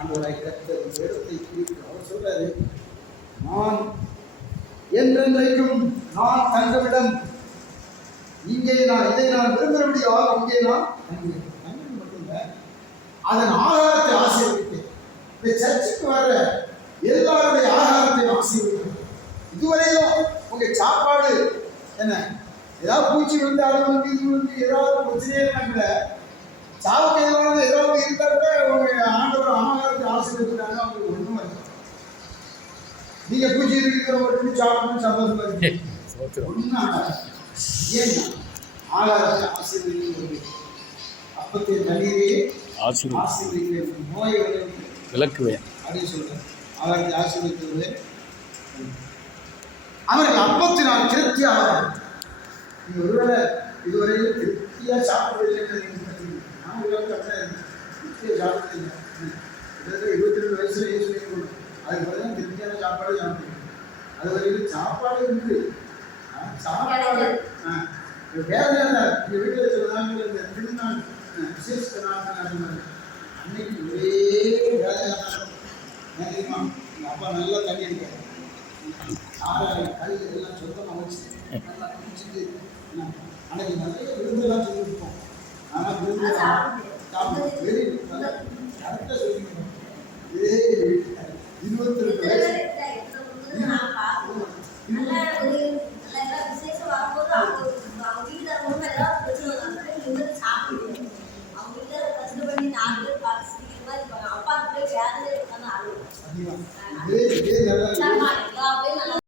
ஆண்டவராய் கர்த்தர் வேதத்தை குறித்து அவர் சொல்றாரு, நான் என்றென்றைக்கும் நான் தங்குமிடம், இங்கே இதை நான் விரும்புகிறபடியால் இங்கே நான் தங்குவேன். தங்குவது மட்டுமில்லை, அதன் ஆகாரத்தை ஆசீர்வதிப்பேன். இந்த சர்ச்சுக்கு வர எல்லாருடைய ஆகாரத்தையும் ஆசீர்வதிப்பேன். இதுவரையிலும் உங்க சாப்பாடு என்ன, ஏதாவது பூச்சி விழுந்து அது வந்து இது வந்து ஏதாவது பிரச்சனையே கூட சாவுக்கையில் வந்து ஏதாவது இருந்தால் கூட அவங்க ஆண்டவர் ஆகாரத்தை ஆசீர்வதிக்கிறாங்க. அவங்களுக்கு ஒன்றும் இல்லை. நீங்க பூச்சி இருக்கிற மட்டும் சாப்பிடணும் சந்தோஷமா இருக்கு ஒன்றும் ஏன்னா ஆகாரத்தை ஆசீர்வதிக்கிறது, அப்பத்தை தண்ணீரே ஆசீர்வதிக்கிறது, நோயை விளக்குவேன் அப்படின்னு சொல்றேன். ஆகாரத்தை ஆசீர்வதிக்கிறது அவர்கள் அப்பத்தினால் திருப்தியாக. நீங்கள் ஒருவேளை இதுவரையில் திருப்தியாக சாப்பிடவில்லை. நான் திருப்தியாக சாப்பிடவில்லை. 22 வயசுல சொல்லி அதுக்கு பிறகு திருப்தியான சாப்பாடு சாப்பிடுவேன். அது வரைக்கும் சாப்பாடு இருக்கு. சாப்பாடு வேலை இல்லை. எங்கள் வீட்டில் சில நாட்கள் இந்த திருநாள் விசேஷ நாட்கள் அன்னைக்கு ஒரே வேலையாக தெரியுமா. எங்கள் அப்பா நல்லா தண்ணி அடிக்காரு. கல் எல்லாம் சொந்தமாக வச்சு நல்லா குடிச்சிட்டு அன்னைக்கு நிறைய விருந்தெல்லாம் சொல்லியிருப்போம். ஆனால் விருந்து சாப்பிட்டு வெரி கரெக்டாக சொல்லியிருக்கோம். 22 வயசு